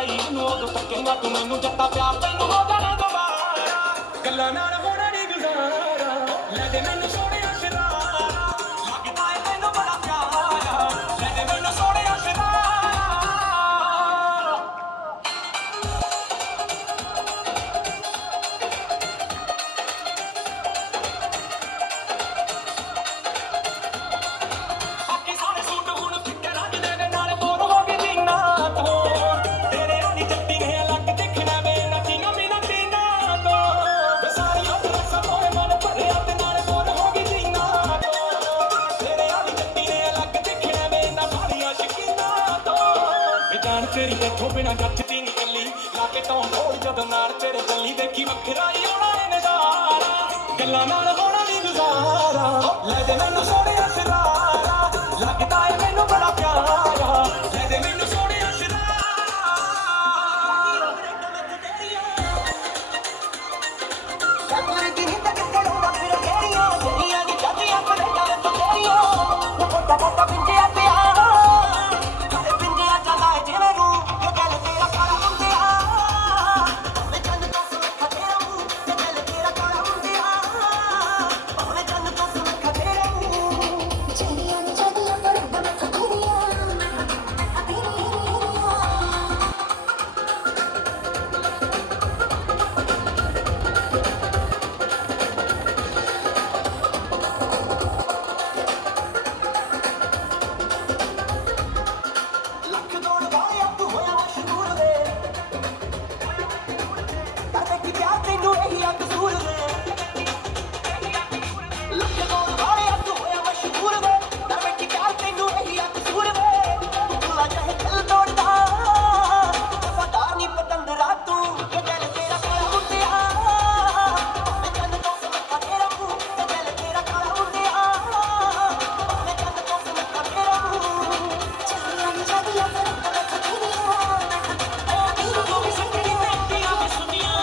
आई नू उदों तकेगा तू मैनू जट्टा प्यार तैनू हो जाना दोबारा गल्लां नाल होना नहीं गुजारा ले दे मैनू सोहणिया शरारा लगदा है तैनू बड़ा प्यारा ले दे मैनू सोहणिया शरारा बाकी सारे सूट हुण फिक्के रंग दे ने नाल बोर हो गई जीना तो तेरे आली जट्टी ने अलग दिखना वे नचीना भी नचीना तो सारी उधर सब होए मन भरिया ते नाल बोर हो गई जीना तो तेरे आली जट्टी ने अलग दिखना वे ना भारिया शकीना तो जान तेरी इथों बिना जचदी नहीं गली लाके तो ढोल जदों नाल तेरे गली देखी वखरा ही होना है नजारा गल्लां नाल होना नहीं गुजारा ले दे मैनू सोहणिया शरारा लगदा है मैनू बड़ा प्यारा ले दे मैनू सोहणिया शरारा पूरी दिन तक करूंगा फिर तेरिया दुनिया दी जटिया पर डाल तो तेरिया मोटा मोटा पिंजिया पे आ तेरे पिंजिया चला जिने रू ये गल तेरा काला मुंडिया मैं चंद तो सुनखा तेरा हूं ये गल तेरा काला मुंडिया मैं चंद तो सुनखा तेरा हूं चलिया ने जटिया पर डाल तो तेरिया ਲੱਖ ਦੌੜ ਵਾਲਿਆ ਤੂੰ ਹੋਇਆ ਮਸ਼ਹੂਰ ਵੇ ਕਰਦੇ ਕੀ ਪਿਆਰ ਤੈਨੂੰ ਇਹੀ ਆ ਕਸੂਰ ਵੇ ਲੱਖ ਦੌੜ ਵਾਲਿਆ ਤੂੰ ਹੋਇਆ ਮਸ਼ਹੂਰ ਵੇ ਕਰਦੇ ਕੀ ਪਿਆਰ ਤੈਨੂੰ ਇਹੀ ਆ ਕਸੂਰ ਵੇ ਤੂੰ ਲਾ ਚਾਹੇ ਦਿਲ ਤੋੜਦਾ ਵਫਾਦਾਰ ਨਹੀਂ ਪਤੰਦਰਾ ਤੂੰ ਇਹ ਦਿਲ ਤੇਰਾ ਕਾਲਾ ਮੁੰਡਿਆ ਮੈਂ ਚੰਨ ਤੋਂ ਸਮਝਾ ਤੇਰਾ ਹੂੰ ਇਹ ਦਿਲ ਤੇਰਾ ਕਾਲਾ ਮੁੰਡਿਆ ਮੈਂ ਚੰਨ ਤੋਂ ਸਮਝਾ ਤੇਰਾ ਹੂੰ ਚਲਿਆ ਨੀ ਜਗਿਆ ਪਰ ਤੂੰ ਵੀ ਸੰਗਣੀ ਬੈਠੀਆਂ ਵੀ ਸੁਣੀਆਂ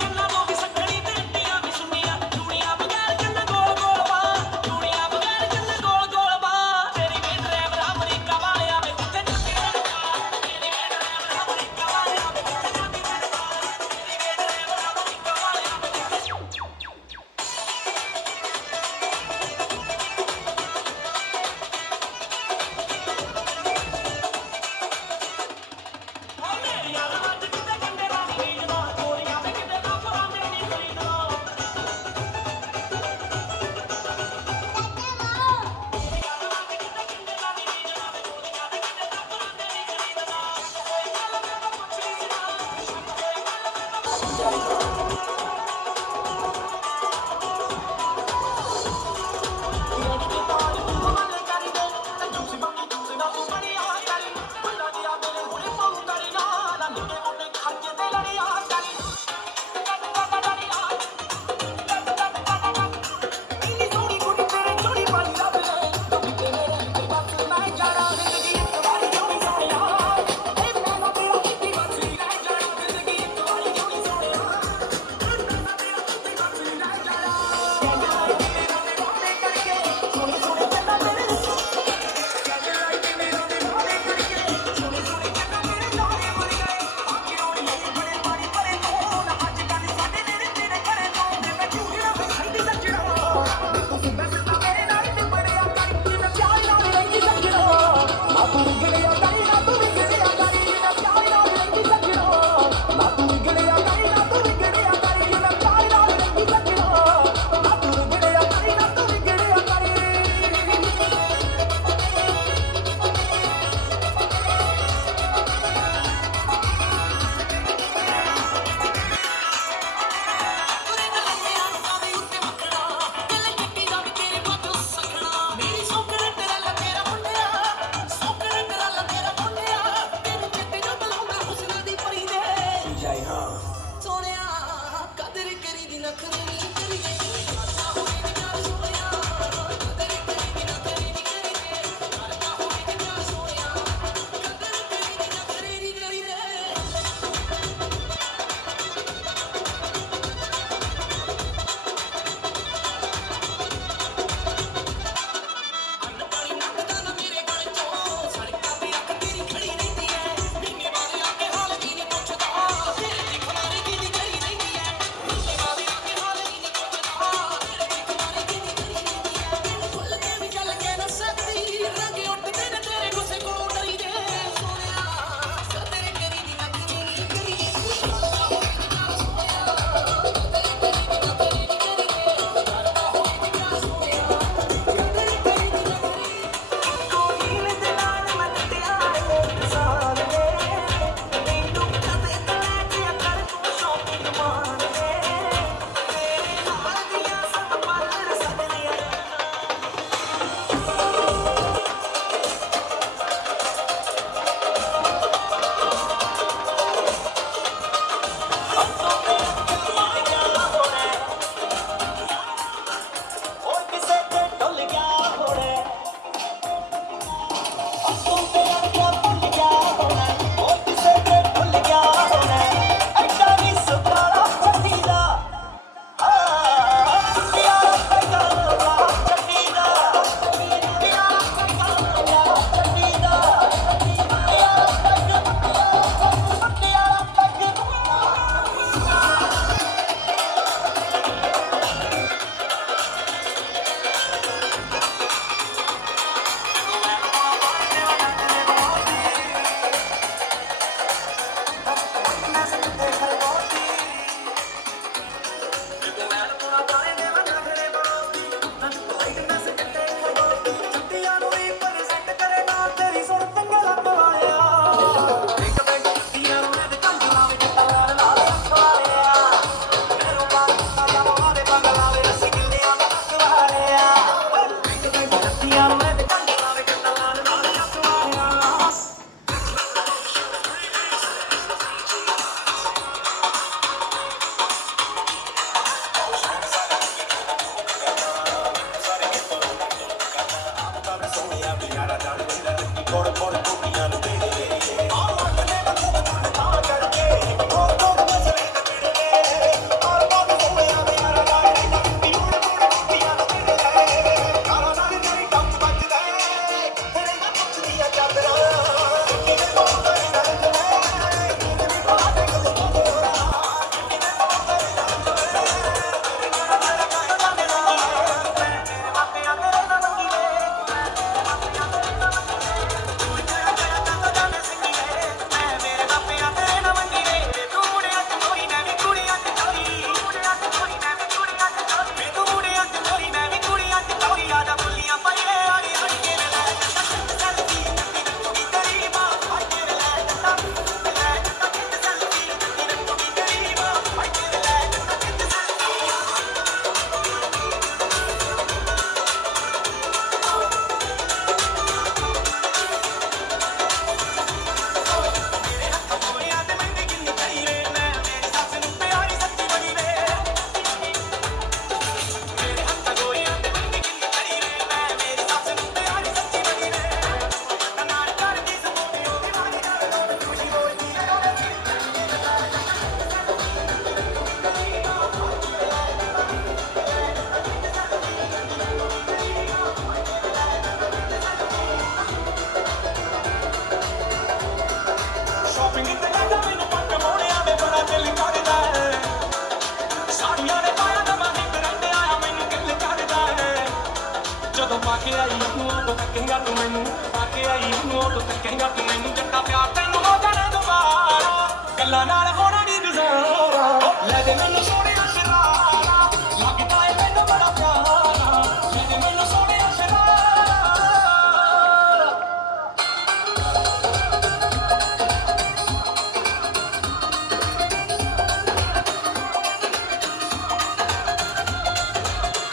ਜਿੰਨਾ ਨੂੰ ਵੀ ਸੰਗਣੀ ਬੈਠੀਆਂ ਵੀ ਸੁਣੀਆਂ ਦੁਨੀਆ ਬਗੈਰ ਚੱਲ ਗੋਲ ਗੋਲ ਵਾ ਦੁਨੀਆ ਬਗੈਰ ਚੱਲ ਗੋਲ ਗੋਲ ਵਾ ਤੇਰੀ ਵੀ ਡਰਾਈਵਰ ਅਮਰੀਕਾ ਵਾਲਿਆਂ ਵੇ ਕਿੱਥੇ ਜਾਂਦੀ ਰੜਵਾ ਤੇਰੀ ਵੀ ਡਰਾਈਵਰ ਅਮਰੀਕਾ ਵਾਲਿਆਂ ਵੇ ਕਿੱਥੇ ਜਾਂਦੀ ਰੜਵਾ ਤੇਰੀ ਵੀ ਡਰਾਈਵਰ ਅਮਰੀਕਾ ਵਾਲਿਆਂ ਵੇ ਕਿੱਥੇ ਓ ਮੇਰੀ ਯਾਰ ਅੱਜ ਕਿਤੇ ਕੰਡੇ ਦਾ ਨਹੀਂ ਨੀਂਦਦਾ ਗੋਲੀਆਂ ਵੇ ਕਿਤੇ ਕਾਫਰਾਂ ਦੇ ਨਹੀਂ ਖਰੀਦਦਾ ਸ਼ਾਪਿੰਗ ਤੇ ਲੈ ਜਾ ਮੈਨੂੰ ਪੱਟ ਮੋੜਿਆਂ ਦੇ ਬੜਾ ਦਿਲ ਕਰਦਾ ਹੈ ਸਾੜੀਆਂ ਨੇ ਪਾਇਆ ਨਵਾਂ ਹੀ ਟ੍ਰੈਂਡ ਆਇਆ ਮੈਨੂੰ ਕਿੱਲ ਚੜਦਾ ਹੈ ਜਦੋਂ ਪਾ ਕੇ ਆਈ ਨੂੰ ਉਦੋਂ ਤੱਕੇਂਗਾ ਤੂੰ ਮੈਨੂੰ ਪਾ ਕੇ ਆਈ ਨੂੰ ਉਦੋਂ ਤੱਕੇਂਗਾ ਤੂੰ ਮੈਨੂੰ ਜੱਟਾ ਪਿਆਰ ਤੈਨੂੰ ਹੋ ਜਾਣਾ ਦੁਬਾਰਾ ਗੱਲਾਂ ਨਾਲ ਹੋਣਾ ਨਹੀਂ ਗੁਜ਼ਾਰਾ ਲੈ ਦੇ ਮੈਨੂੰ ਸੋਹਣਿਆ ਸ਼ਰਾਰਾ ਲੱਗਦਾ ਏ ਮੈਨੂੰ ਬੜਾ ਪਿਆਰਾ ਲੈ ਦੇ ਮੈਨੂੰ ਸੋਹਣਿਆ ਸ਼ਰਾਰਾ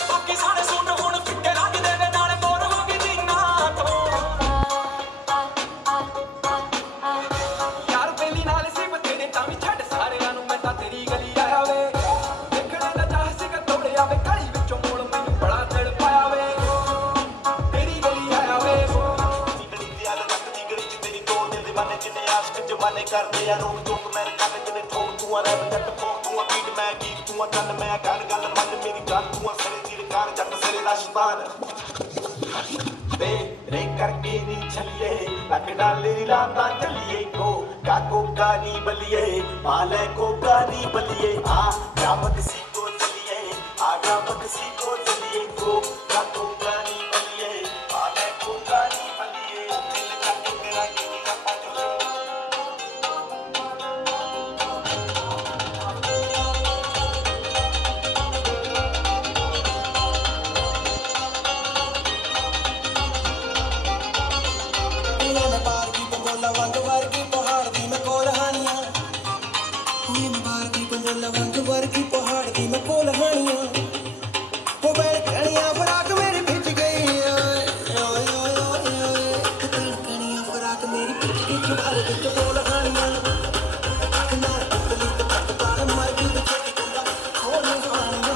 ਬਾਕੀ ਸਾਰੇ ਸੂਟ ਹੁਣ ਫਿੱਟੇ ਲੱਗਦੇ ਨੇ ਨਾਲ ਬੋਰ ਹੋ ਗਈ ਜੀਨਾਂ ਤੋਂ ਯਾਰ ਬੇਲੀ ਨਾਲ ਸੀ ਬਤੇਰੇ ਤਾਂ ਵੀ ਛੱਡ ਸਾਰਿਆਂ ਨੂੰ ਮੈਂ ਤਾਂ ਤੇਰੀ ਗਲੀ ਆਇਆ ਵੇ ਦੇਖਣਾ ਦਾ ਚਾਹ ਸੀਗਾ ਤੋੜਿਆ ਵੇ ਕਾਲੀ ਵਿੱਚੋਂ ਮੋੜ ਮੈਨੂੰ ਬੜਾ ਦਿਲ ਪਾਇਆ ਵੇ ਤੇਰੀ ਗਲੀ ਆਇਆ ਵੇ ਜਿਗੜੀ ਦੀ ਆਲ ਰੱਖ ਦੀ ਗਲੀ ਚ ਤੇਰੀ ਤੋੜ ਦੇ ਦੀਵਾਨੇ ਜਿੰਨੇ ਆਸ਼ਕ ਜਵਾਨੇ ਕਰਦੇ ਆ ਰੋਕ ਟੋਕ ਮੇਰੇ ਕੰਨ ਜਿਹਨੇ ਠੋਕ ਤੂੰ ਆ ਰੈਪ ਜੱਟ ਫੋਕ ਤੂੰ ਆ ਬੀਟ ਮੈਂ ਗੀਤ ਤੂੰ ਆ ਗੱਲ ਮੈਂ ਗੱਲ ਗੱਲ ਮੰਨ ਮੇਰੀ ਗੱਲ ਤੂੰ ਆ ਸਿਰੇ ਦੀ ਕਾਰ ਜੱਟ ਸਿਰੇ ਦਾ ਸ਼ੈਤਾਨ तेरे करके नी छलिए लक डाले लाता चलिए को काको गानी बलिए माले को गानी बलिए आ जामत सी को चलिए आ जामत सी को चलिए को काको गानी बलिए माले को गानी बलिए दिल जाके तेरा गिनी का पाचो ਮੈਂ ਬਾਰ ਦੀ ਬੰਗੋਲਾ ਵਾਂਗ ਵਰਗੀ ਪਹਾੜ ਦੀ ਮੈਂ ਕੋਲ ਹਾਣੀਆਂ ਮੈਂ ਬਾਰ ਦੀ ਬੰਗੋਲਾ ਵਾਂਗ ਵਰਗੀ ਪਹਾੜ ਦੀ ਮੈਂ ਕੋਲ ਹਾਣੀਆਂ ਉਹ ਬੈਲ ਕਣੀਆਂ ਫਰਾਕ ਮੇਰੀ ਵਿੱਚ ਗਈ ਓਏ ਓਏ ਓਏ ਓਏ ਬੈਲ ਕਣੀਆਂ ਫਰਾਕ ਮੇਰੀ ਵਿੱਚ ਗਈ ਚੁਬਾਰੇ ਵਿੱਚ ਕੋਲ ਹਾਣੀਆਂ ਨਾ ਅਕਲੀ ਤੇ ਪੱਟਾਲ ਮਰ ਗਈ ਤੇ ਛੇਤੀ ਕੁੰਡਾ ਖੋਲ ਹਾਣੀਆਂ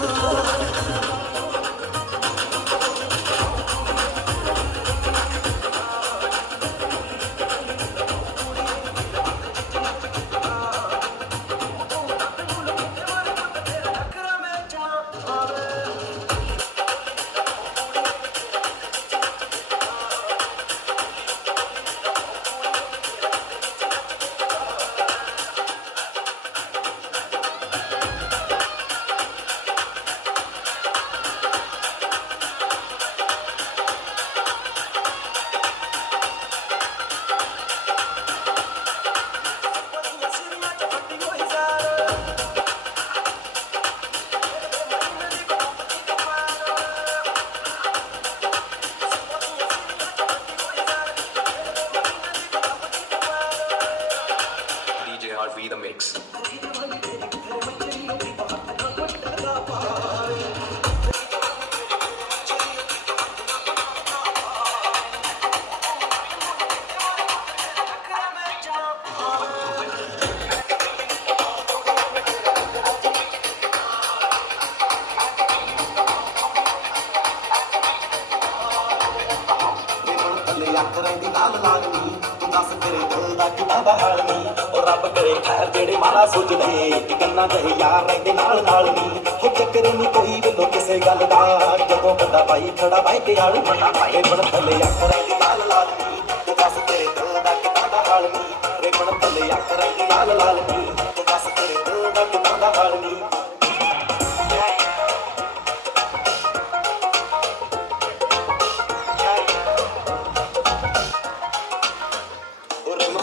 DJ RV the mix ਥੱਲੇ ਅੱਖ ਰਹਿੰਦੀ ਲਾਲ ਲਾਲ ਨੀ ਤੂੰ ਦੱਸ ਤੇਰੇ ਦਿਲ ਦਾ ਕਿੰਨਾ ਦਾ ਹਾਲ ਨੀ ਉਹ ਰੱਬ ਕਰੇ ਖੈਰ ਜਿਹੜੇ ਮਾਲਾ ਸੋਚਦੇ ਕਿ ਕੰਨਾਂ ਜਿਹੇ ਯਾਰ ਰਹਿੰਦੇ ਨਾਲ ਨਾਲ ਨੀ ਹੋ ਚੱਕਰ ਨੀ ਕੋਈ ਵੱਲੋਂ ਕਿਸੇ ਗੱਲ ਦਾ ਜਦੋਂ ਬੰਦਾ ਭਾਈ ਖੜਾ ਬਾਈ ਕੇ ਆਲ ਰੇ ਬਣ ਥੱਲੇ ਅੱਖ ਰਹਿੰਦੀ ਲਾਲ ਲਾਲ ਨੀ ਤੂੰ ਦੱਸ ਤੇਰੇ ਦਿਲ ਦਾ ਕਿੰਨਾ ਦਾ ਹਾਲ ਨੀ ਰੇ ਬਣ ਥੱਲੇ ਅੱਖ ਰਹਿੰਦੀ ਲਾਲ ਲਾਲ ਨੀ ਤੂੰ ਦੱਸ ਤੇਰੇ ਦਿਲ ਦਾ ਕਿੰਨਾ ਦਾ ਹਾਲ ਨੀ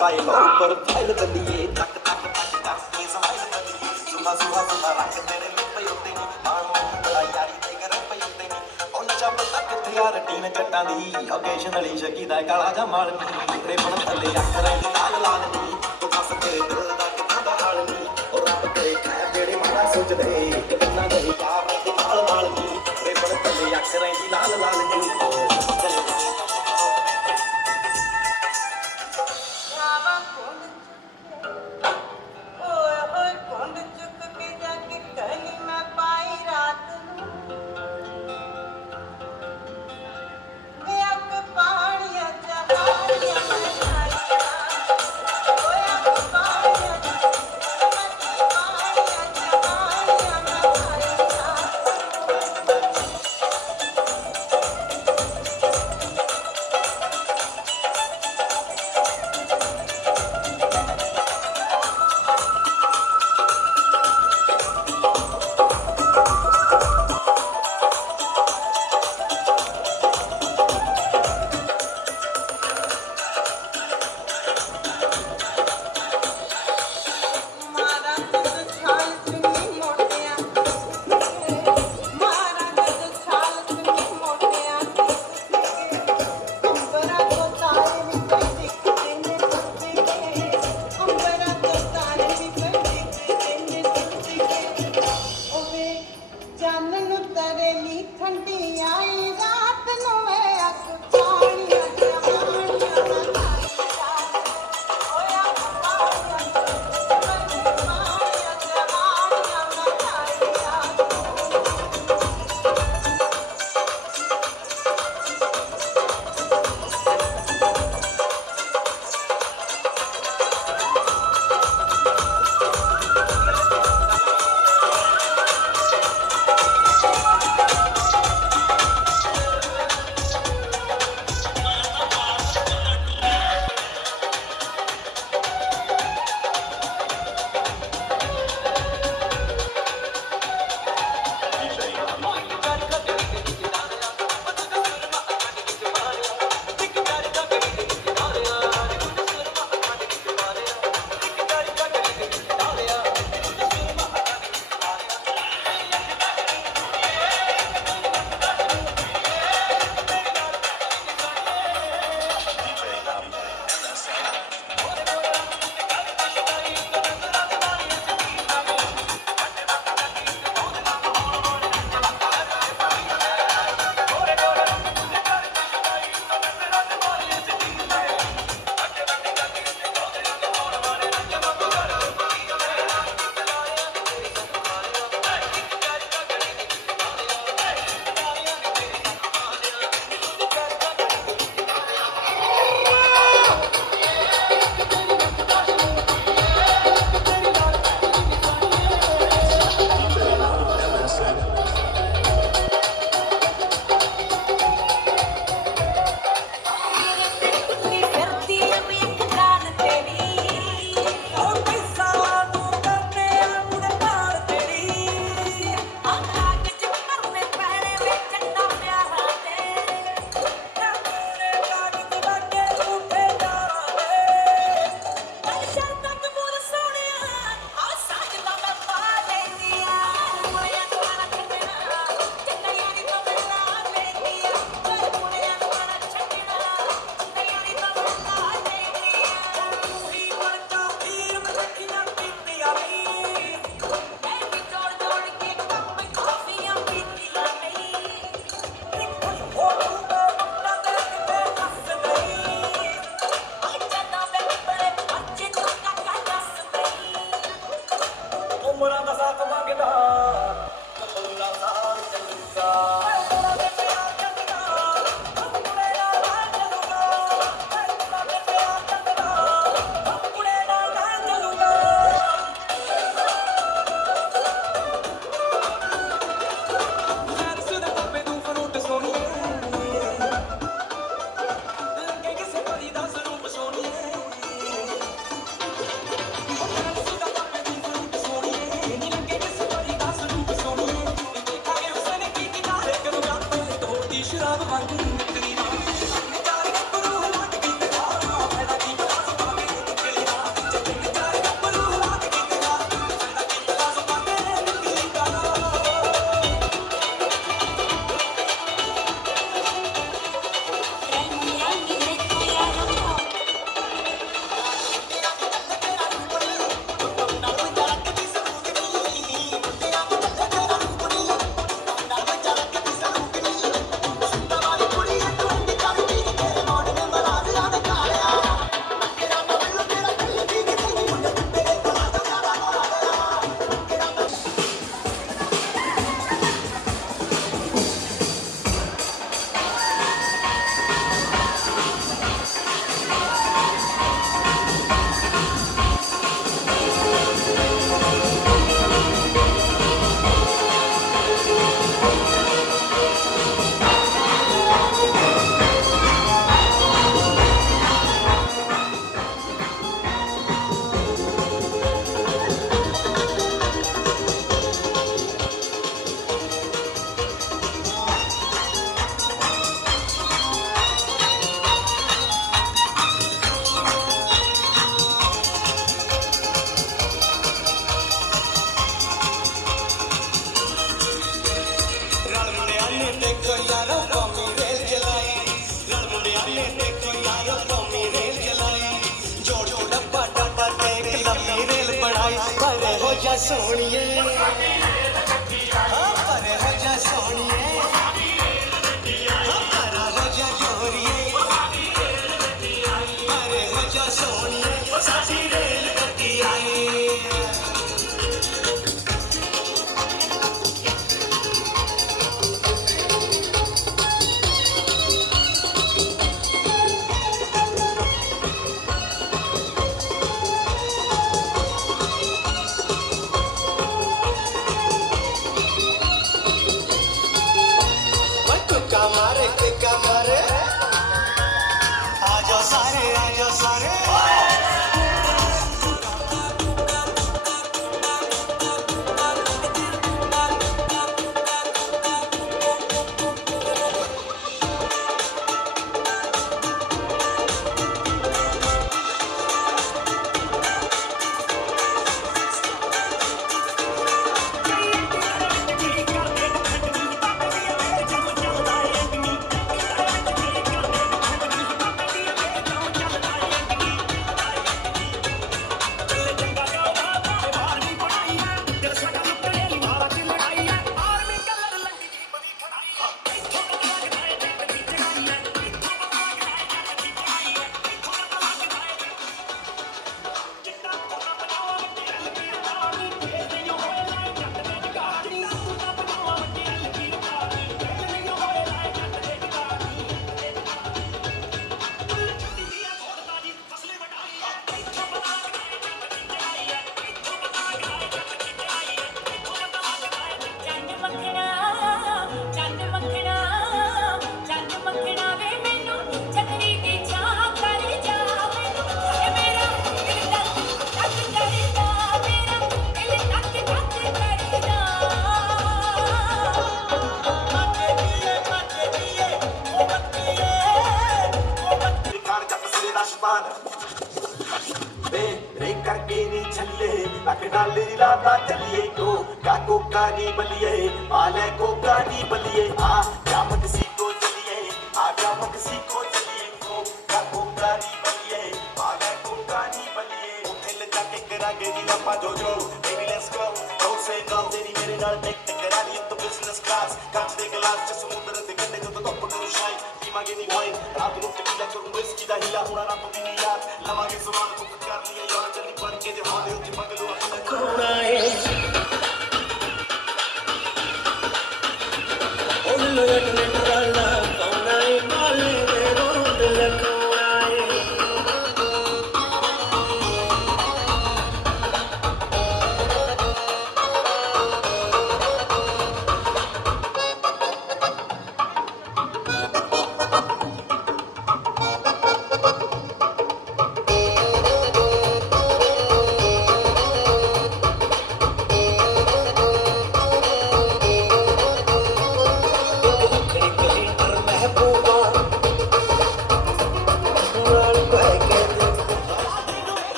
ਪਾਏ ਲੋ ਉੱਪਰ ਫੈਲ ਚੱਲੀਏ ਤੱਕ ਤੱਕ ਤੱਕ ਕਰਕੇ ਸਮਾਈਲ ਚੱਲੀਏ ਸੁਹਾ ਸੁਹਾ ਸੁਹਾ ਰੱਖ ਤੇਰੇ ਲਿਪ ਉੱਤੇ ਨੀ ਮਾਣੂ ਬੜਾ ਯਾਰੀ ਤੇ ਕਰ ਪਈ ਉੱਤੇ ਨੀ ਉਹ ਨਸ਼ਾ ਪਤਾ ਕਿੱਥੇ ਆ ਰਟੀਨ ਜੱਟਾਂ ਦੀ ਓਕੇਸ਼ਨਲੀ ਸ਼ਕੀ ਦਾ ਕਾਲਾ ਜਾਂ ਮਾਲ ਨੀ ਰੇ ਬਣ ਥੱਲੇ ਅੱਖ ਰਹਿੰਦੀ ਲਾਲ ਲਾਲ ਨੀ ਤੂੰ ਦੱਸ ਤੇਰੇ ਦਿਲ ਦਾ ਕਿੰਨਾ ਦਾ ਹਾਲ ਨੀ ਉਹ ਰੱਬ ਕਰੇ ਖੈਰ ਜਿਹੜੇ ਮਾੜਾ ਸੋਚਦੇ ਕਿ ਕਿੰਨਾ ਦੇ ਯਾਰ ਰਹਿੰਦੇ ਨਾਲ ਨਾਲ ਨੀ ਰੇ ਬਣ ਥੱਲੇ ਅੱਖ ਰਹਿੰਦੀ ਲਾਲ ਲਾਲ ਨੀ सोहणीए हाँ पर हो जा सोहणीए हाँ पर हो जा जोरिए पर हो जा सोहणीए साडी रेल गड्डी आए तुक्का मारे आ जाओ सारे रे करके नी छल्ले रख डाले लाता चलिए को कानी बलिए आले को कानी बलिए आ जामक सी को चलिए आ जामक सी को चलिए को कानी बलिए आले को कानी बलिए उठे ले जाके करांगे नी लपा जो baby let's go don't say no तेरी मेरे नाल टेक करा ली तो बिजनेस क्लास कांच दे गिलास च समुद्र दे कंढे जो तो कप करो शाइन पीवांगे नी वाइन रात ਨੂੰ ਟਿੱਕੀ ਕਰੂ ਵਿਸਕੀ ਦਾ ਹੀਲਾ ਹੋਣਾ ਰੱਬ ਦੀ ਨੀ ਯਾਦ ਲਵਾਂਗੇ ਸਮਾਨ ਕੁੱਕ ਕਰ ਲਿਆ ਯਾਰ ਚੱਲੀ ਬਣ ਕੇ ਜੇ ਹਾਲੇ ਉੱਤੇ ਮੰਗ ਲੋ ਆਪਣਾ ਕਰੋਨਾ ਏ ਉਹ ਲੋਟ ਨੇ ਟਰਾਲਾ ਪਾਉਣਾ ਏ ਮਾਲੇ ਦੇ ਰੋਡ ਲਖਾਉਣਾ ਏ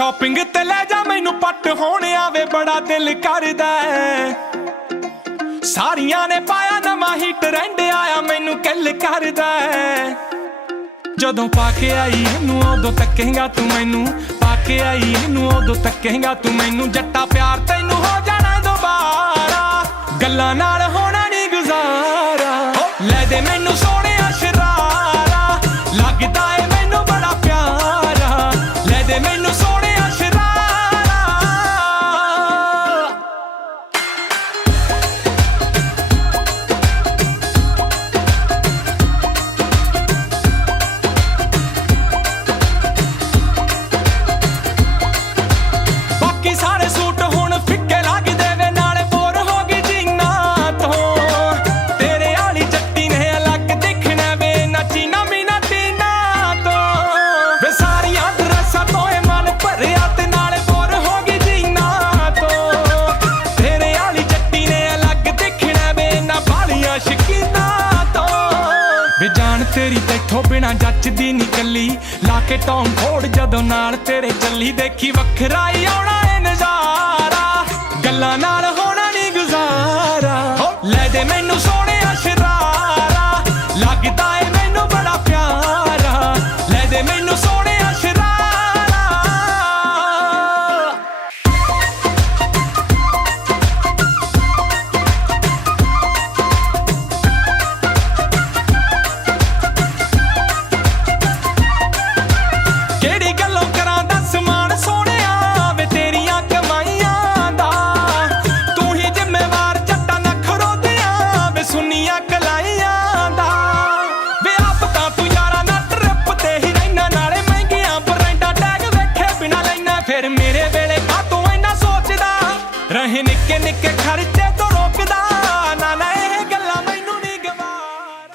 ਸ਼ਾਪਿੰਗ ਤੇ ਲੈ ਜਾ ਮੈਨੂੰ ਪੱਟ ਹੋਣ ਆਵੇ ਬੜਾ ਦਿਲ ਕਰਦਾ ਹੈ। ਸਾਰੀਆਂ ਨੇ ਪਾਇਆ ਨਵਾਂ ਹੀ ਟ੍ਰੈਂਡ ਆਇਆ ਮੈਨੂੰ ਕਿੱਲ ਕਰਦਾ ਹੈ। ਜਦੋਂ ਪਾ ਕੇ ਆਈ ਇਹਨੂੰ ਉਦੋਂ ਤੱਕੇਂਗਾ ਤੂੰ ਮੈਨੂੰ, ਪਾ ਕੇ ਆਈ ਇਹਨੂੰ ਉਦੋਂ ਤੱਕੇਂਗਾ ਤੂੰ ਮੈਨੂੰ। ਜੱਟਾ ਪਿਆਰ ਤੈਨੂੰ ਹੋ ਜਾਣਾ ਦੁਬਾਰਾ, ਗੱਲਾਂ ਨਾਲ ਹੋਣਾ ਨਹੀਂ ਗੁਜ਼ਾਰਾ। ਲੈ ਦੇ ਮੈਨੂੰ ਸੋਹਣਿਆ ਸ਼ਰਾਰਾ, ਲੱਗਦਾ ਏ ਮੈਨੂੰ ਬੜਾ ਪਿਆਰਾ। ਲੈ ਦੇ ਮੈਨੂੰ ਸੋਹਣਿਆ ਸ਼ਰਾਰਾ। ਬਾਕੀ ਸਾਰੇ ਸੂਟ ਹੁਣ ਫਿੱਕੇ ਲੱਗਦੇ ਵੇ, ਨਾਲੇ ਬੋਰ ਹੋ ਗਈ ਜੀਨਾਂ ਤੋਂ। ਤੇਰੇ ਵਾਲੀ ਜੱਟੀ ਨੇ ਅਲੱਗ ਦਿਖਣਾ ਵੇ, ਨੱਚੀ ਨਵੀਂ ਨਾ ਤੀਨਾਂ ਤੋਂ। ਵੇ ਸਾਰੀਆਂ ਡਰੈਸਾਂ ਤੋਂ ਏ ਮਨ ਭਰਿਆ ਤੇ ਨਾਲੇ ਬੋਰ ਹੋ ਗਈ ਜੀਨਾਂ ਤੋਂ। ਤੇਰੇ ਵਾਲੀ ਜੱਟੀ ਨੇ ਅਲੱਗ ਦਿਖਣਾ ਵੇ, ਨਾ ਬਾਲੀਆਂ ਸ਼ਕੀਨਾਂ ਤੋਂ। ਵੇ ਜਾਨ ਤੇਰੀ ਤੈਥੋਂ ਬਿਨਾ ਜੱਚਦੀ ਨੀ ਕੱਲੀ, ਲਾ ਕੇ ਟੌਮ ਫੋੜ ਜਦੋਂ ਨਾਲ ਤੇਰੇ ਚੱਲੀ। ਦੇਖੀ ਵੱਖਰਾ ਹੀ ਆਉਣਾ ਏ ਨਜ਼ਾਰਾ, ਗੱਲਾਂ ਨਾਲ ਹੋਣਾ ਨੀ ਗੁਜ਼ਾਰਾ। ਲੈ ਦੇ ਮੈਨੂੰ ਸੋਹਣਿਆ ਸ਼ਰਾਰਾ, ਲੱਗਦਾ ਏ ਮੈਨੂੰ ਬੜਾ ਪਿਆਰਾ। ਲੈ ਦੇ ਮੈਨੂੰ ਸੋਹਣਿਆ ਸ਼ਰਾਰਾ। ਕਿਹੜੀ ਗੱਲੋਂ ਕਰਾਂ ਦੱਸ ਮਾਣ ਸੋਹਣਿਆ ਵੇ ਤੇਰੀਆਂ ਕਮਾਈਆਂ ਦਾ। ਤੂੰ ਹੀ ਜ਼ਿੰਮੇਵਾਰ ਜੱਟਾਂ ਨਖਰੋ ਦਿਆਂ ਵੇ ਸੁੰਨੀਆਂ ਕਲਾਈਆਂ ਦਾ। ਵੇ ਆਪ ਤਾਂ ਤੂੰ ਯਾਰਾਂ ਨਾਲ ਟ੍ਰਿਪ ਤੇ ਹੀ ਰਹਿਣਾ, ਨਾਲੇ ਮਹਿੰਗੀਆਂ ਬਰੈਂਡਾਂ ਟੈਗ ਵੇਖੇ ਬਿਨਾ ਲੈਣਾ। ਫਿਰ ਮੇਰੇ ਵੇਲੇ ਕਾ ਤੂੰ ਇੰਨਾ ਸੋਚਦਾ ਰਹੇ, ਨਿੱਕੇ ਨਿੱਕੇ ਖਰਚੇ ਤੋਂ ਰੋਕਦਾ ਨਾ। ਨਾ ਇਹ ਗੱਲਾਂ ਮੈਨੂੰ ਨਹੀਂ ਗਵਾਰ।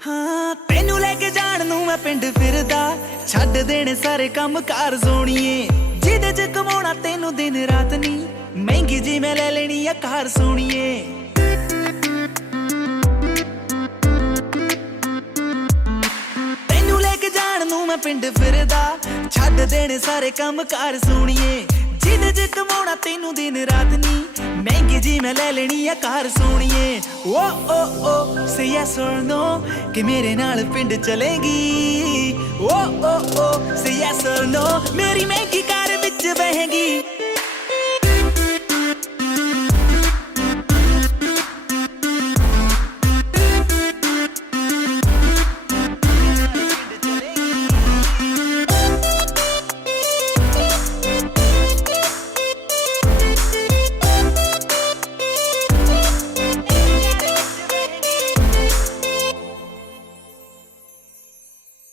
ਹਾਂ ਤੈਨੂੰ ਲੈ ਕੇ ਜਾਣ ਨੂੰ ਮੈਂ ਪਿੰਡ ਫਿਰਦਾ, ਛੱਡ ਦੇਣੇ ਸਾਰੇ ਕੰਮ ਕਾਰ ਸੋਣੀਏ। ਜਿਹਦੇ ਚ ਕਮਾਉਣਾ ਤੈਨੂੰ ਦਿਨ ਰਾਤ ਨੀ, ਮਹਿੰਗੀ ਜੀ ਮੈਂ ਲੈ ਲੈਣੀ ਆ ਕਾਰ ਸੋਣੀਏ। ਤੈਨੂੰ ਲੈ ਕੇ ਜਾਣ ਨੂੰ ਮੈਂ ਪਿੰਡ ਫਿਰਦਾ, ਛੱਡ ਦੇਣੇ ਸਾਰੇ ਕੰਮ ਕਾਰ ਸੋਣੀਏ। ਜਿਹਦੇ ਚ ਕਮਾਉਣਾ ਤੈਨੂੰ ਦਿਨ ਰਾਤ ਨੀ, ਮਹਿੰਗੀ ਜੀ ਮੈਂ ਲੈ ਲੈਣੀ ਆ ਕਾਰ ਸੋਣੀਏ। Oh oh oh say yes or no ਕਿ ਮੇਰੇ ਨਾਲ ਪਿੰਡ ਚਲੇਗੀ। ਓ oh oh say yes or ਨੋ ਮੇਰੀ ਮਹਿੰਗੀ ਕਾਰ ਵਿੱਚ ਬਹੇਗੀ।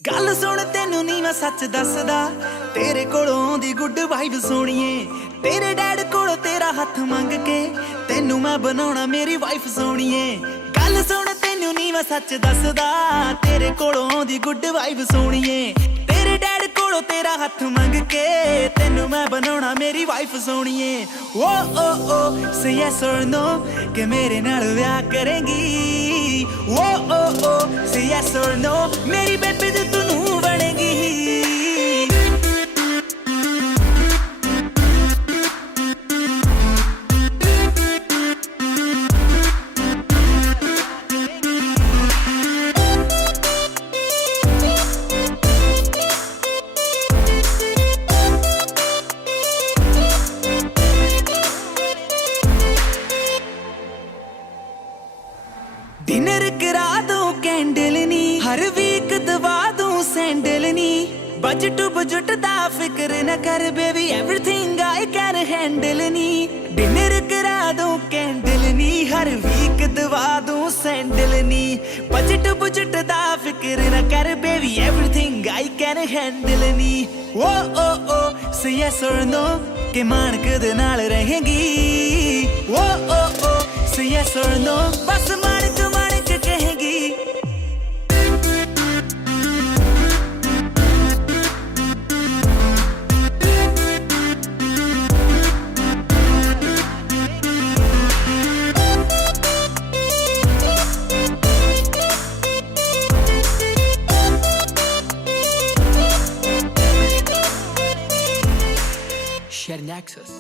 ਗੱਲ ਸੁਣ ਤੈਨੂੰ ਨੀ ਮੈਂ ਸੱਚ ਦੱਸਦਾ, ਤੇਰੇ ਕੋਲੋਂ ਆਉਂਦੀ ਗੁੱਡ ਵਾਈਬ ਸੋਣੀਏ। ਤੇਰੇ ਡੈਡ ਕੋਲੋਂ ਤੇਰਾ ਹੱਥ ਮੰਗ ਕੇ ਤੈਨੂੰ ਮੈਂ ਬਣਾਉਣਾ ਮੇਰੀ ਵਾਈਫ ਸੋਣੀਏ। ਗੱਲ ਸੁਣ ਤੈਨੂੰ ਨੀ ਮੈਂ ਸੱਚ ਦੱਸਦਾ, ਤੇਰੇ ਕੋਲੋਂ ਆਉਂਦੀ ਗੁੱਡ ਵਾਈਬ ਸੋਣੀਏ। ਤੇਰੇ ਡੈਡ ਕੋਲੋਂ ਤੇਰਾ ਹੱਥ ਮੰਗ ਕੇ ਤੈਨੂੰ ਮੈਂ ਬਣਾਉਣਾ ਮੇਰੀ ਵਾਈਫ ਸੋਣੀਏ। Oh oh oh say yes or no ਕਿ ਮੇਰੇ ਨਾਲ ਵਿਆਹ ਕਰੇਂਗੀ। ਓ oh oh say yes or ਨੋ ਮੇਰੀ ਬੇਬੀ ਤੇ ਤੂੰ ਬਣੇਗੀ। डिनर करा दूं कैंडल नी, हर वीक दवा दूं सैंडल नी। बजट बजट दा फिक्र न कर baby, everything I can handle knee. Dinner करा दूं कैंडल नी, हर वीक दवा दूं सैंडल नी। बजट बजट दा फिक्र न कर baby, everything I can handle नी। Oh oh oh say yes और नो के मानक दे नाल रहेंगी। ओ ओ ओ से यस और नो बस मानक मानक कहेगी। Nexus.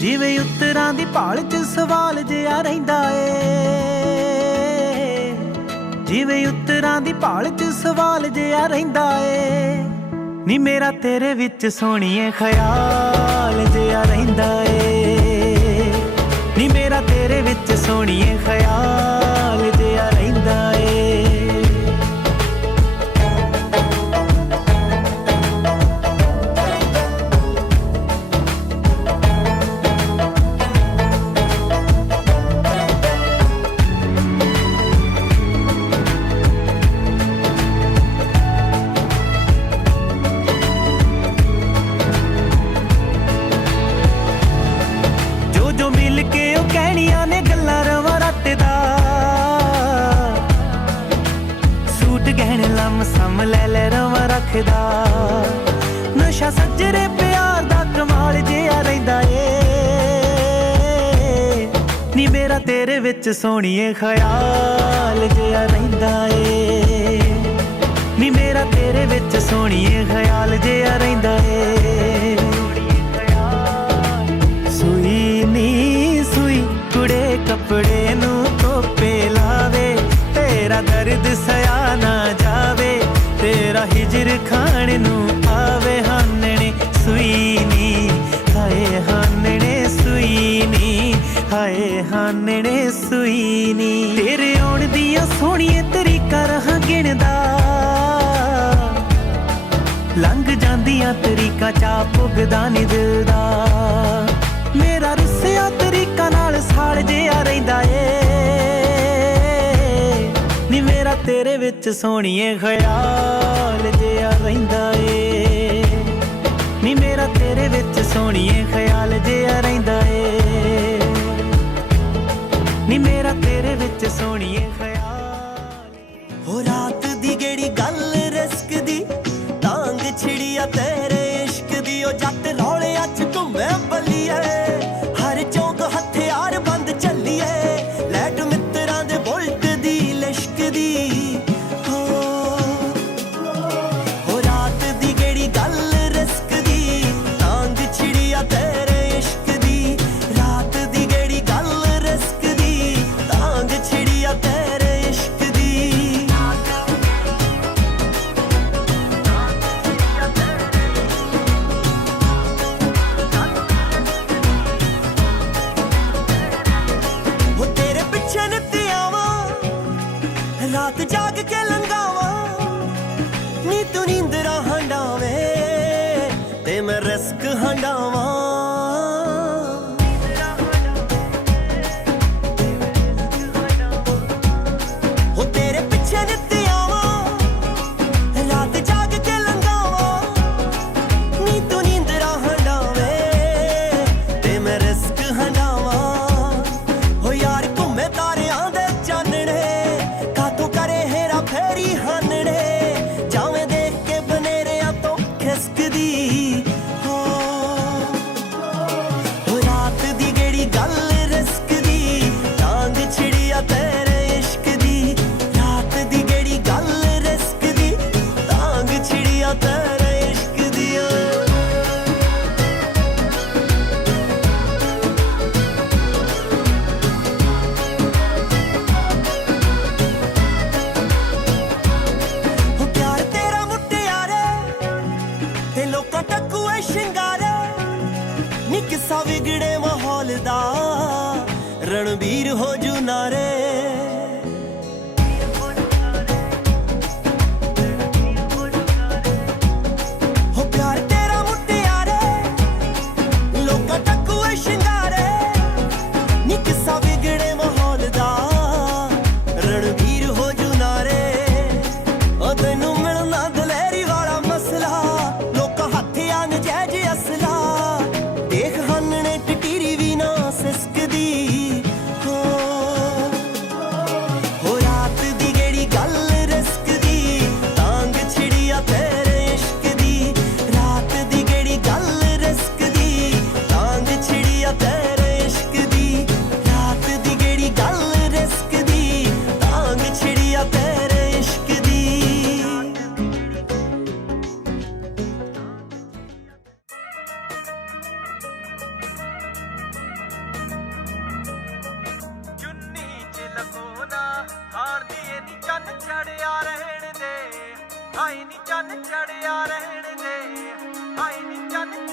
ਜਿਵੇਂ ਉੱਤਰਾਂ ਦੀ ਭਾਲ 'ਚ ਸਵਾਲ ਜਿਹਾ ਰਹਿੰਦਾ ਏ, ਜਿਵੇਂ ਉੱਤਰਾਂ ਦੀ ਭਾਲ 'ਚ ਸਵਾਲ ਜਿਹਾ ਰਹਿੰਦਾ ਏ, ਨੀ ਮੇਰਾ ਤੇਰੇ ਵਿੱਚ ਸੋਹਣੀਏ ਖਿਆਲ ਜਿਹਾ ਰਹਿੰਦਾ ਏ, ਨੀ ਮੇਰਾ ਤੇਰੇ ਵਿੱਚ ਸੋਹਣੀਏ ਖਿਆਲ ਜਿਹਾ ਰਹਿੰਦਾ ਏ। ਮਿਲ ਕੇ ਉਹ ਕਹਿਣੀਆਂ ਨੇ ਗੱਲਾਂ ਰਵਾਂ ਰਾਤ ਦਾ, ਸੂਟ ਗਹਿਣੇ ਲੰਮ ਸਮ ਲੈ ਲੈ ਰਵਾਂ ਰੱਖਦਾ, ਨਸ਼ਾ ਸੱਜਰੇ ਪਿਆਰ ਦਾ ਕਮਾਲ ਜਿਹਾ ਰਹਿੰਦਾ ਏ, ਨੀ ਮੇਰਾ ਤੇਰੇ ਵਿੱਚ ਸੋਹਣੀਏ ਖਿਆਲ ਜਿਹਾ ਰਹਿੰਦਾ ਏ, ਨੀ ਮੇਰਾ ਤੇਰੇ ਵਿੱਚ ਸੋਹਣੀਏ ਖਿਆਲ ਜਿਹਾ ਰਹਿੰਦਾ ਏ। ਸੂਈ ਨੀ ਸੂਈ ਕੁੜੇ ਕੱਪੜੇ ਨੂੰ ਧੋਪੇ ਲਾਵੇ, ਤੇਰਾ ਦਰਦ ਸਿਆ ਨਾ ਜਾਵੇ, ਤੇਰਾ ਹਿਜਰ ਖਾਣ ਨੂੰ ਆਵੇ, ਹਾਨਣੇ ਸੂਈ ਨੀ ਹਾਏ ਹਾਨਣੇ ਸੂਈ ਨੀ ਹਾਏ ਹਾਨਣੇ ਸੂਈ ਨੀ, ਤੇਰੇ ਆਉਣ ਦੀਆਂ ਸੋਹਣੀਏ ਤਰੀਕਾਂ ਰਹਾਂ ਗਿਣਦਾ, ਲੰਘ ਜਾਂਦੀਆਂ ਤਰੀਕਾਂ ਚਾ ਪੁੱਗਦਾ ਨੀ ਦਿਲ ਦਾ, ਮੇਰਾ ਰੁੱਸਿਆ ਤਰੀਕਾ ਨਾਲ ਸਾੜ ਜਿਹਾ ਰਹਿੰਦਾ ਏ, ਨੀ ਮੇਰਾ ਤੇਰੇ ਵਿੱਚ ਸੋਹਣੀਏ ਖਿਆਲ ਜਿਹਾ ਰਹਿੰਦਾ ਏ, ਨੀ ਮੇਰਾ ਤੇਰੇ ਵਿੱਚ ਸੋਹਣੀਏ ਖਿਆਲ ਜਿਹਾ ਰਹਿੰਦਾ ਏ, ਨੀ ਮੇਰਾ ਤੇਰੇ ਵਿੱਚ ਸੋਹਣੀਏ ਖਿਆਲ। ਹੋ ਰਾਤ ਦੀ ਗੇੜੀ ਗੱਲ ਰਿਸਕ ਦੀ, ਤਾਂਗ ਛਿੜੀਆ ਤੇਰੇ ਇਸ਼ਕ ਦੀ, ਉਹ ਜੱਟ ਰੌਲਿਆਂ 'ਚ ਘੁੰਮੇ ਬੱਲੀਏ, ਹਰ ਚੌਂਕ ਹਥਿਆਰ ਬੰਦ ਚੱਲੀਏ, ਲੈਟ ਮਿੱਤਰਾਂ ਦੇ ਬੁਲਟ ਦੀ ਲਿਸ਼ਕ ਦੀ। ਹੋ ਰਾਤ ਦੀ ਗੇੜੀ ਗੱਲ ਰਿਸਕ ਦੀ, ਤਾਂਗ ਛਿੜੀਆ ਤੇਰੇ ਇਸ਼ਕ ਦੀ, ਰਾਤ ਦੀ ਗੇੜੀ ਗੱਲ ਰਿਸਕ ਦੀ, ਤਾਂਗ ਛਿੜੀਆ ਤੇਰੇ ਇਸ਼ਕ ਦੀ। ਰਾਤ ਜਾਗ ਕੇ ਲੰਘਾਵਾਂ ਨੀ ਤੂੰ ਨੀਂਦਰਾਂ ਹੰਡਾਵੇਂ, ਤੇ ਮੈਂ ਰਿਸਕ ਹੰਡਾਵਾਂ, ਹੋ ਤੇਰੇ ਪਿੱਛੇ ਨਿੱਤ ਆਵਾਂ, ਰਾਤ ਜਾਗ ਕੇ ਲੰਘਾਵਾਂ ਨੀ ਤੂੰ ਨੀਂਦਰਾਂ ਹੰਡਾਵੇਂ, ਤੇ ਮੈਂ ਰਿਸਕ ਹੰਡਾਵਾਂ। ਹੋ ਯਾਰ ਘੁੰਮੇ ਤਾਰਿਆਂ ਦੇ ਚਾਨਣੇ, ਫੇਰੀ ਹਾਨਣੇ, ਜਾਵੇਂ ਦੇਖ ਕੇ ਬਨੇਰਿਆਂ ਤੋਂ ਖਿਸਕਦੀ। ਹੋ ਰਾਤ ਦੀ ਗੇੜੀ ਗੱਲ ਰਿਸਕ ਦੀ, ਤਾਂਗ ਛਿੜੀਆ ਤੇਰੇ ਇਸ਼ਕ ਦੀ, ਰਾਤ ਦੀ ਗੇੜੀ ਗੱਲ ਰਿਸਕ ਦੀ, ਤਾਂਗ ਛਿੜੀਆ ਤੇਰੇ ਇਸ਼ਕ ਦੀ। ਲੋਕਾਂ ਟੱਕੂਏ ਸ਼ਿੰਗਾਰੇ, ਨੀ ਕਿੱਸਾ ਵਿਗੜੇ ਮਾਹੌਲ ਦਾ, ਰਣਬੀਰ ਹੋ ਜੂ ਨਾਰੇ। ਹੋ ਪਿਆਰ ਤੇਰਾ ਮੁਟਿਆਰੇ, ਲੋਕਾਂ ਟੱਕੂਏ ਸ਼ਿੰਗਾਰੇ, ਨੀ ਕਿੱਸਾ ਵਿਗੜੇ ਮਾਹੌਲ ਦਾ, ਰਣਬੀਰ ਹੋ ਜੂ ਨਾਰੇ। ਉਹ ਤੈਨੂੰ ਮਿਲਣਾ ਦਲੇਰੀ ਵਾਲਾ ਮਸਲਾ, ਹੱਥਿਆਂ ਨਜਾਇਜ਼ ਅਸਲਾ, ਦੇਖ ਹਾਨਣੇ ਟਟੀਰੀ ਵੀ ਨਾ ਸਿਸਕਦੀ। ਹੋ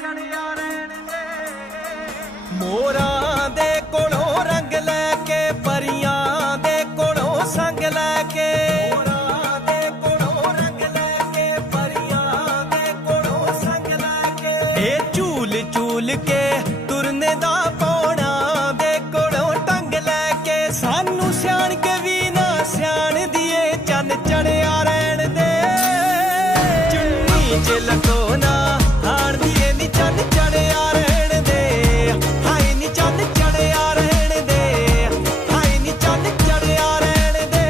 ਚੜਿਆ ਰਹਿਣ ਦੇ ਮੋਰਾਂ ਦੇ ਕੋਲੋਂ ਰੰਗ ਲੈ ਕੇ ਪਰੀਆਂ ਦੇ ਕੋਲੋਂ ਸੰਗ ਲੈ ਕੇ ਮੋਰਾਂ ਦੇ ਕੋਲੋਂ ਰੰਗ ਲੈ ਕੇ ਪਰੀਆਂ ਦੇ ਕੋਲੋਂ ਸੰਗ ਲੈ ਕੇ ਇਹ ਝੂਲ ਝੂਲ ਕੇ ਤੁਰਨੇ ਦਾ ਪੌਣਾ ਦੇ ਕੋਲੋਂ ਟੰਗ ਲੈ ਕੇ ਸਾਨੂੰ ਸਿਆਣ ਕੇ ਵੀ ਨਾ ਸਿਆਣ ਦੀਏ ਚੰਨ ਚੜਿਆ ਰਹਿਣ ਦੇ ਚੁੰਨੀ ਚ ਲਕੋ ਨਾ ਹਾਣ ਦੀਏ ਨੀ ਚੰਨ ਚੜਿਆ ਰਹਿਣ ਦੇ ਹਾਏ ਨੀ ਚੰਨ ਚੜਿਆ ਰਹਿਣ ਦੇ ਹਾਏ ਨੀ ਚੰਨ ਚੜਿਆ ਰਹਿਣ ਦੇ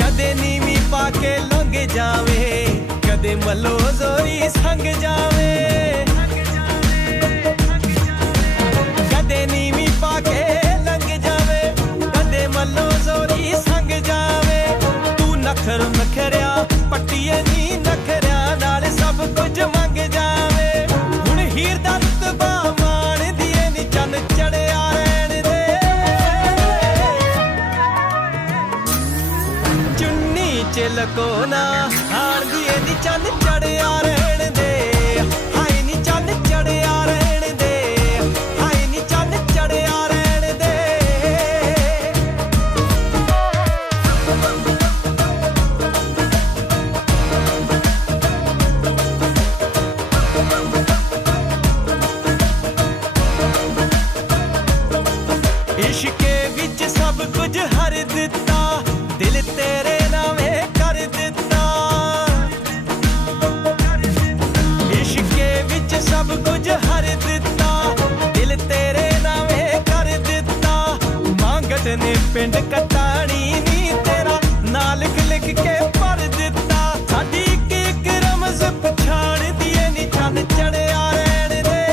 ਕਦੇ ਨੀਵੀਂ ਪਾ ਕੇ ਲੰਘ ਜਾਵੇ ਕਦੇ ਮੱਲੋ ਜ਼ੋਰੀ ਸੰਗ ਜਾਵੇ ਕਦੇ ਨੀਵੀਂ ਪਾ ਕੇ ਲੰਘ ਜਾਵੇ ਕਦੇ ਮੱਲੋ ਜ਼ੋਰੀ ਸੰਗ ਜਾਵੇ ਤੂੰ ਨਖਰ ਨਖਰਿਆ ਪੱਟੀਏ ਨੀ ਨਖਰਿਆ ਨਾਲ ਸਭ ਕੁਝ ਮੰਗ ਜਾਵੇ ਹੁਣ ਹੀਰ ਦਾ ਰਤਬਾ ਮਾਣ ਦੀਏ ਨੀ ਚੰਨ ਚੜਿਆ ਰਹਿਣ ਦੇ ਚੁੰਨੀ ਚ ਲਕੋ ਨਾ ਹਾਣ ਦੀਏ ਨੀ ਚੰਨ ਚੜਿਆ ਰਹਿਣ ਦੇ ਹਾਏ ਨੀ ਚੰਨ ਚੜਿਆ ਰਹਿਣ ਦੇ ਹਾਏ ਨੀ ਚੰਨ ਚੜਿਆ ਰਹਿਣ ਦੇ ਇਸ਼ਕੇ ਵਿੱਚ ਸਭ ਕੁਝ ਹਰ ਦਿੱਤਾ ਦਿਲ ਤੇਰੇ ਨਾਵੇਂ ਕਰ ਦਿੱਤਾ ਇਸ਼ਕੇ ਵਿੱਚ ਸਭ ਕੁਝ ਹਰ ਦਿੱਤਾ ਦਿਲ ਤੇਰੇ ਨਾਵੇਂ ਕਰ ਦਿੱਤਾ ਮੰਗਟ ਨੇ ਪਿੰਡ ਕਟਾਣੀ ਨੀ ਤੇਰਾ ਨਾਂ ਲਿਖ ਲਿਖ ਕੇ ਭਰ ਦਿੱਤਾ ਸਾਡੀ ਇੱਕ ਇੱਕ ਰਮਜ਼ ਪਛਾਣ ਦੀਏ ਨੀ ਚੰਨ ਚੜਿਆ ਰਹਿਣ ਦੇ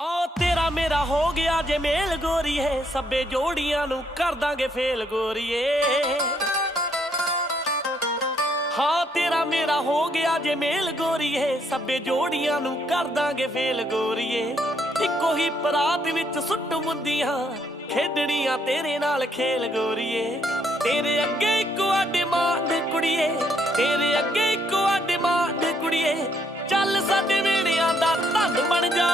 ਓ ਤੇਰਾ ਮੇਰਾ ਹੋ ਗਿਆ ਜੇ ਮੇਲ ਗੋਰੀਏ ਸੱਬੇ ਜੋੜੀਆਂ ਨੂੰ ਕਰ ਦਾਂਗੇ ਫੇਲ ਗੋਰੀਏ ਹਾਂ ਤੇਰਾ ਮੇਰਾ ਹੋ ਗਿਆ ਜੇ ਮੇਲ ਗੋਰੀਏ ਸੱਬੇ ਜੋੜੀਆਂ ਨੂੰ ਕਰ ਦਾਂਗੇ ਫੇਲ ਗੋਰੀਏ ਇੱਕੋ ਹੀ ਪਰਾਤ ਵਿੱਚ ਸੁੱਟ ਮੁੰਦੀਆਂ ਖੇਡਣੀਆਂ ਤੇਰੇ ਨਾਲ ਖੇਲ ਗੋਰੀਏ ਤੇਰੇ ਅੱਗੇ ਇੱਕੋ ਆ ਡਿਮਾਂਡ ਕੁੜੀਏ ਤੇਰੇ ਅੱਗੇ ਇੱਕੋ ਆ ਡਿਮਾਂਡ ਕੁੜੀਏ ਚੱਲ ਸਾਡੇ ਵੇੜਿਆਂ ਦਾ ਧੰਨ ਬਣ ਜਾ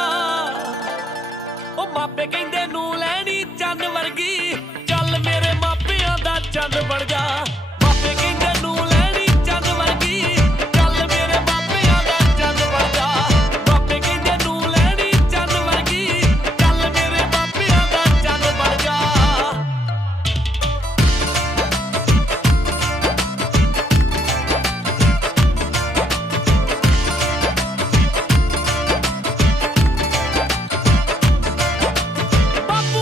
ਉਹ ਮਾਪੇ ਕਹਿੰਦੇ ਨੂੰ ਲੈਣੀ ਚੰਨ ਵਰਗੀ ਚੱਲ ਮੇਰੇ ਮਾਪਿਆਂ ਦਾ ਚੰਨ ਬਣ ਜਾ ਮਾਪੇ ਕਹਿੰਦੇ ਨੂੰ ਲੈਣੀ ਚੰਨ ਵਰਗੀ ਚੱਲ ਮੇਰੇ ਮਾਪਿਆਂ ਦਾ ਚੰਨ ਬਣ ਜਾ ਮਾਪੇ ਕਹਿੰਦੇ ਨੂੰ ਲੈਣੀ ਚੰਨ ਵਰਗੀ ਚੱਲ ਮੇਰੇ ਮਾਪਿਆਂ ਦਾ ਚੰਨ ਬਣ ਜਾ ਬਾਪੂ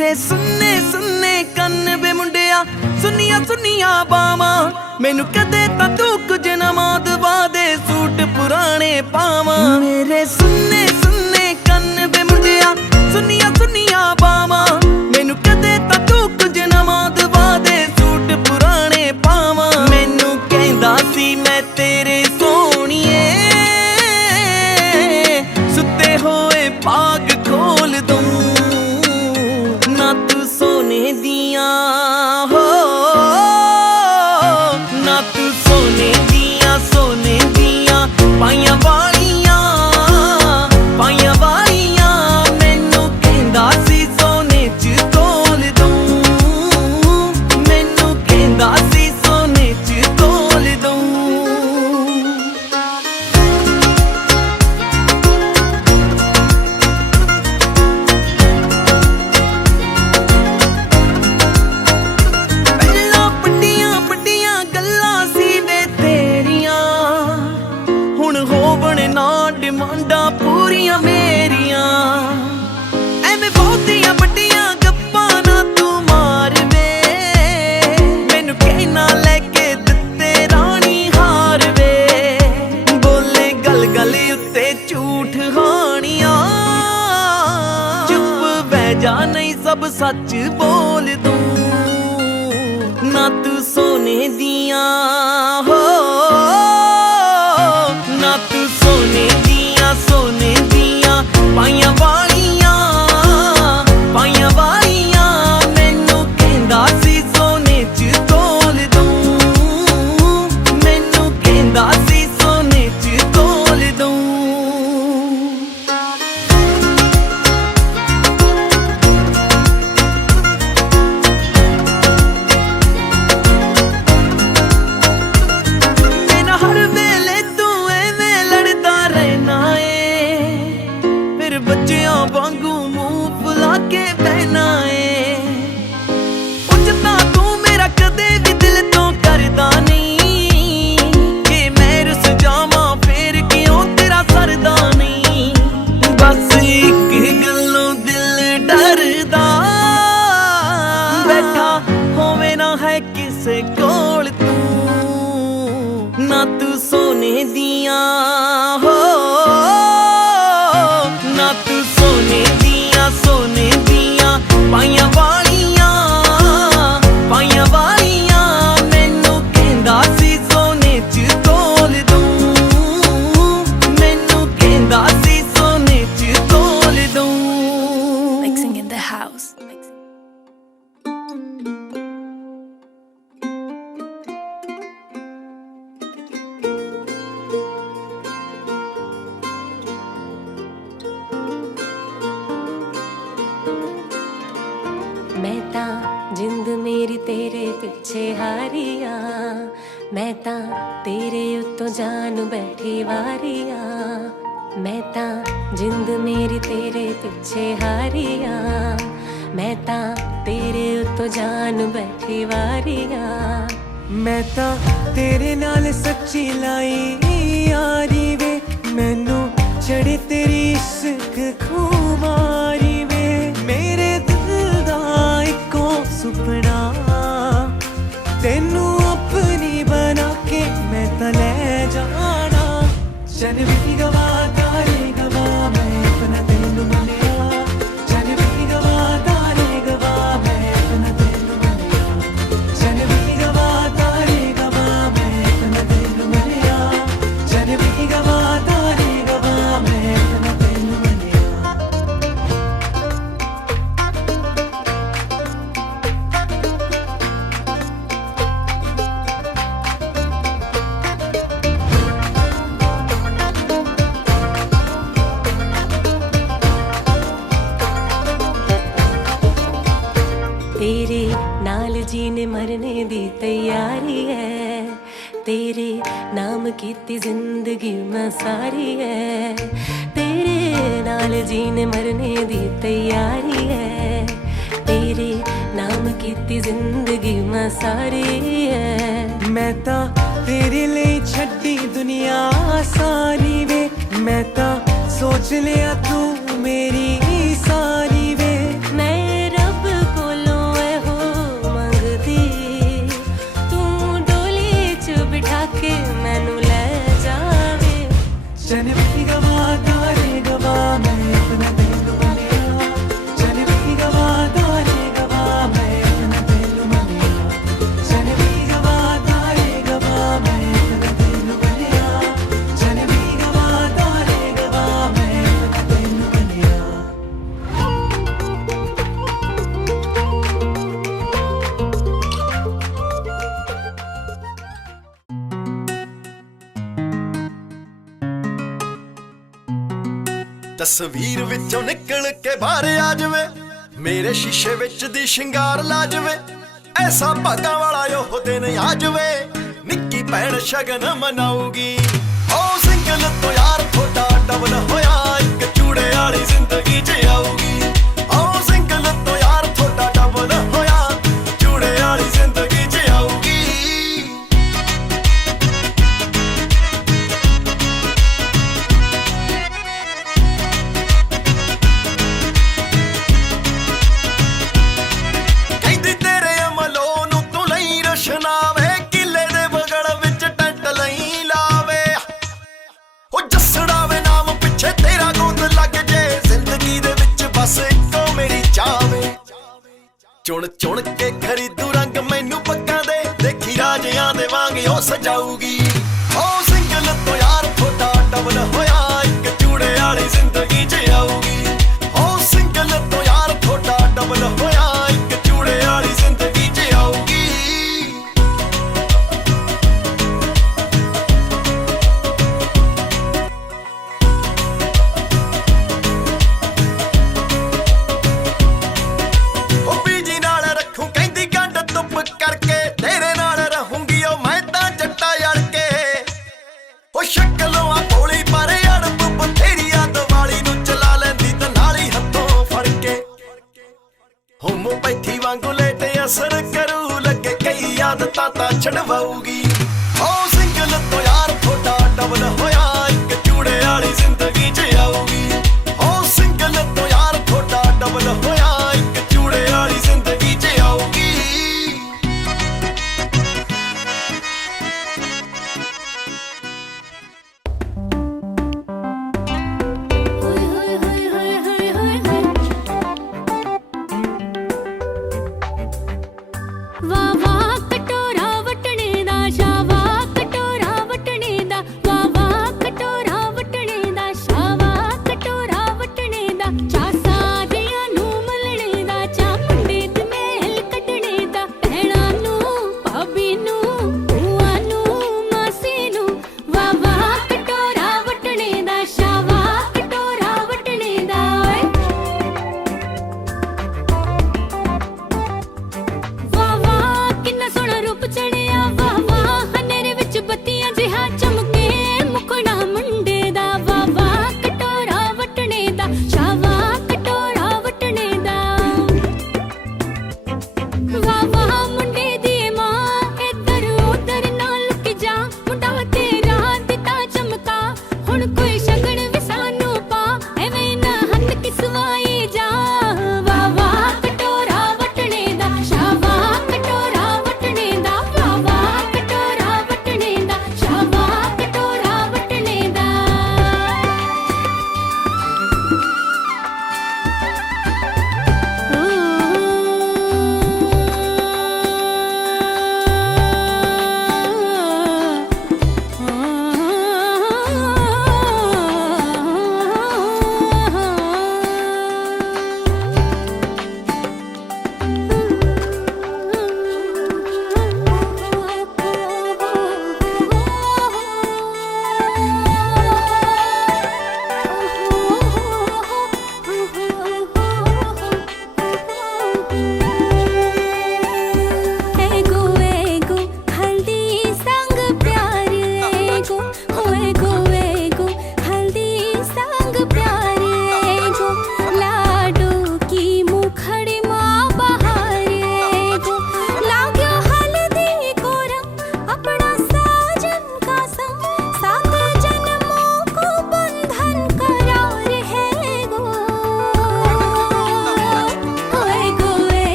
मेरे सुन्ने सुन्ने कन्न बे मुंडिया सुनिया सुनिया बावां मैनू कदे तां तू कुछ ना दवा दे सूट पुराने पावां मेरे सुन्ने सुन्ने कन्न बे मुंडिया सुनिया सुनिया बावां मैनू कदे तां तू कुछ ना दवा दे सूट पुराने पावां मैनू कहंदा सी मैं तेरे सोहणीए सुते होए भाग खोल दूं ना तू सोने दिया हो ना तू सोने दिया पाइयां वालियां मैनू कहंदा सी सोने च तोल दूं मैनू कहंदा सी सोने च तोल दूं डिमांडा पूरियां मेरियां एवें बहुतियां बड्डियां गप्पां ना तू मार वे मैनू कहना लैके दित्ते रानी हार वे बोले गल गल उत्ते झूठ हानियां चुप बह जा नहीं सब सच बोल दूं ना तू सोने दिया हो ना तू सोने दिया पाइयां वालियां मैनू कहंदा सी सोने च तोल दूं मैनू कहंदा सी सोने च तोल दूं मेरा हर वेले तू एवें लड़दा रहना बच्चियां वांगू मुंह फुला के बहना उजता तू मेरा कदे भी दिल तो करदा नहीं कि मैं रुस जावां फिर क्यों तेरा सरदा नहीं बस एक गल्लों दिल डरदा बैठा होवे ना है किसे कोल तू ना तू सोने दिया हो ना तू सोने दिया पाइयां वालियां मैनू कहंदा सी सोने च तोल दूं मैनू कहंदा सी सोने च तोल दूं Mixing in the house. मैं तां जिंद मेरी तेरे पिछे हारिया मैं तां तेरे उत्तों जान बैठी वारिया मैं तां जिंद मेरी तेरे पिछे हारिया मैं तां तेरे उत्तों जान बैठी वारिया मैं तां तेरे नाल सच्ची लाई यारी वे मैनू चढ़े तेरी इश्क खुमारी वे मेरे सुपना तेनू अपनी बना के मैं तो ले जाना चल भी गवा तारे गवा मैं अपना तेनू मलिया चल भी गवा तारे गवा मैं अपना तेनू मलिया चल भी गवा तारे गवा मैं अपना तेनू मलिया चल भी गवा तारे गवा मैं अपना तेनू मलिया तेरे नाल जीने मरने दी तैयारी है तेरे नाम कीती जिंदगी मैं सारी है तेरे नाल जीने मरने दी तैयारी है तेरे नाम कीती जिंदगी मैं सारी है मैं तां तेरे लिए छड्डी दुनिया सारी वे मैं तां सोच लिया तू मेरी सारी वे मैं रब ਤਸਵੀਰ ਵਿੱਚੋਂ ਨਿਕਲ ਕੇ ਬਾਹਰ ਆ ਜਾਵੇ, ਮੇਰੇ ਸ਼ੀਸ਼ੇ ਵਿੱਚ ਦੀ ਸ਼ਿੰਗਾਰ ਲਾ ਜਾਵੇ, ਐਸਾ ਭਾਗਾਂ ਵਾਲਾ ਉਹ ਦਿਨ ਆ ਜਾਵੇ, ਨਿੱਕੀ ਭੈਣ ਸ਼ਗਨ ਮਨਾਊਗੀ। ਉਹ ਸਿੰਗਲ ਤੋਂ ਯਾਰ ਥੋੜਾ ਡਬਲ ਹੋਇਆ, ਇੱਕ ਚੂੜੇ ਵਾਲੀ ਜ਼ਿੰਦਗੀ 'ਚ ਆਊਗੀ। ਉਹ ਸਿੰਗਲ ਤੋਂ ਯਾਰ ਥੋੜਾ ਡਬਲ ਹੋਇਆ, ਚੂੜੇ ਵਾਲੀ ਜ਼ਿੰਦਗੀ 'ਚ ਆਊਗੀ। ਕਹਿੰਦੀ ਤੇਰੇ ਅਮਲੋਂ ਨੂੰ ਤੂੰ ਲਈ ਰਸ਼ਨਾਵੇ, ਕਿਲੇ ਦੇ ਬਗਲ ਵਿੱਚ ਟੈਂਟ ਲਈ ਲਾਵੇ। ਉਹ ਜੱਸੜਾਵੇ ਨਾਮ ਪਿੱਛੇ ਤੇਰਾ ਗੋਦ ਲੱਗ ਜੇ, ਜ਼ਿੰਦਗੀ ਦੇ ਵਿੱਚ ਬਸ ਇੱਕੋ ਮੇਰੀ ਚਾਵੇ। ਚੁਣ ਚੁਣ ਕੇ ਖਰੀਦੂ ਰੰਗ ਮੈਨੂੰ ਪੱਕਾਂ ਦੇ, ਦੇਖੀ ਰਾਜਿਆਂ ਦੇ ਵਾਂਗ ਉਹ ਸਜਾਊਗੀ। ਉਹ ਸਿੰਗਲ ਤੋਂ ਯਾਰ ਥੋੜਾ ਡਬਲ ਹੋਇਆ, ਇੱਕ ਚੂੜੇ ਵਾਲੀ ਜ਼ਿੰਦਗੀ 'ਚ ਆਊਗੀ। ਉਹ ਸਿੰਗਲ ਤੋਂ ਯਾਰ ਥੋੜਾ ਡਬਲ ਹੋਇਆ, ਇੱਕ ਚੂੜੇ ਵਾਲੀ ਜ਼ਿੰਦਗੀ 'ਚ ਆਊਗੀ। ਉਹ ਬੀਜੀ ਨਾਲ ਰੱਖੂ ਕਹਿੰਦੀ ਗੰਢ ਧੁੱਪ ਕਰਕੇ, ਤੇਰੇ ਨਾਲ ਰਹੂੰਗੀ ਉਹ ਮੈਂ ਤਾਂ ਜੱਟਾ ਜੜ ਕੇ। ਉਹ ਸ਼ਕਲੋਂ ਆ ਭੋਲੀ ਪਰ ਅੜਬ ਬਥੇਰੀ ਆ, ਦੀਵਾਲੀ ਨੂੰ ਚਲਾ ਲੈਂਦੀ ਤੇ ਨਾਲ ਹੀ ਹੱਥੋਂ ਫੜ ਕੇ। ਹੋਮੋਪੈਥੀ ਵਾਂਗੂ ਲੇਟੇ ਅਸਰ ਕਰੂ, ਲੱਗੇ ਕਈ ਆਦਤਾਂ ਤਾਂ ਛਡਵਾਊਗੀ।